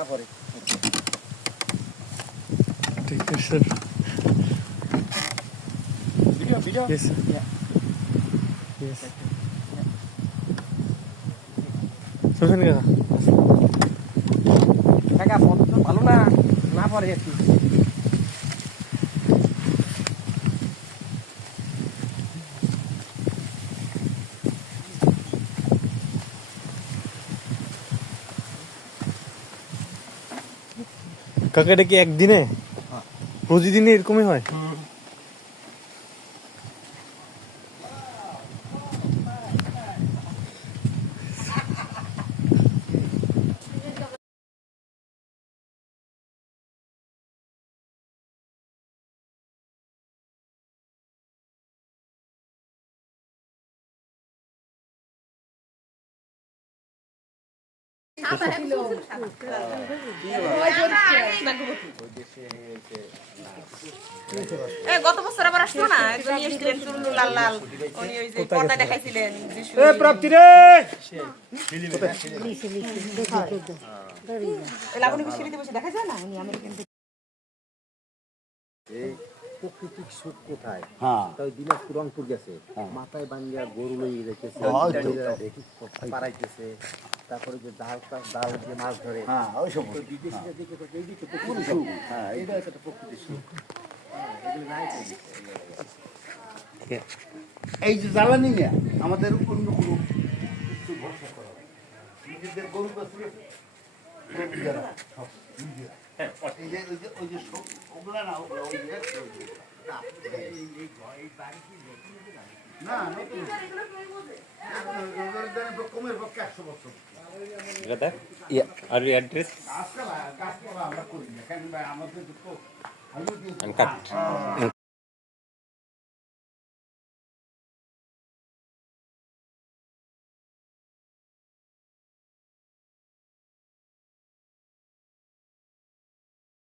না পরে ঠিক আছে স্যার ভিডিও Yes. Yes. শুনছেন কাকা কাকা ফোন তো ভালো না না পরে একটু কাকা এটা কি একদিনে প্রতিদিনই এরকমই হয় গত বছর আবার আসলো না একজন এসেছিলেন চুল লাল লাল উনি ওই যে পর্দা দেখাইছিলেন এ প্রাপ্তি রে লাবণী সিঁড়িতে বসে দেখা যায় না উনি আমেরিকান এই প্রকৃতিক সুখ কোথায়? হ্যাঁ তাই দিনাজপুর রংপুর গেছে, মাথায় বাঙ্গিয়া গরু লই রেখেছে, পাড়াইতেছে, তারপরে যে ডাল দিয়ে মাছ ধরে, হ্যাঁ ওই সব বিদেশিরা দিকে তো এই দিকে প্রকৃতির সুখ, হ্যাঁ এটা একটা প্রকৃতির সুখ, এগুলো নাই তো। এই যে জ্বালানি নিয়ে আমাদের অন্য কোনো কিছু ভরসা করা হয়। নিজেদের গরু বাছুর আছে, যারা সব নিজেরা। এই যে ওই যে ওগুলা না ওগুলা ওই যে না নতুন কমের পক্ষে 100 বছর Brother, are you address গাছপালা আমরা করি না কেন আমাদের তো and cut?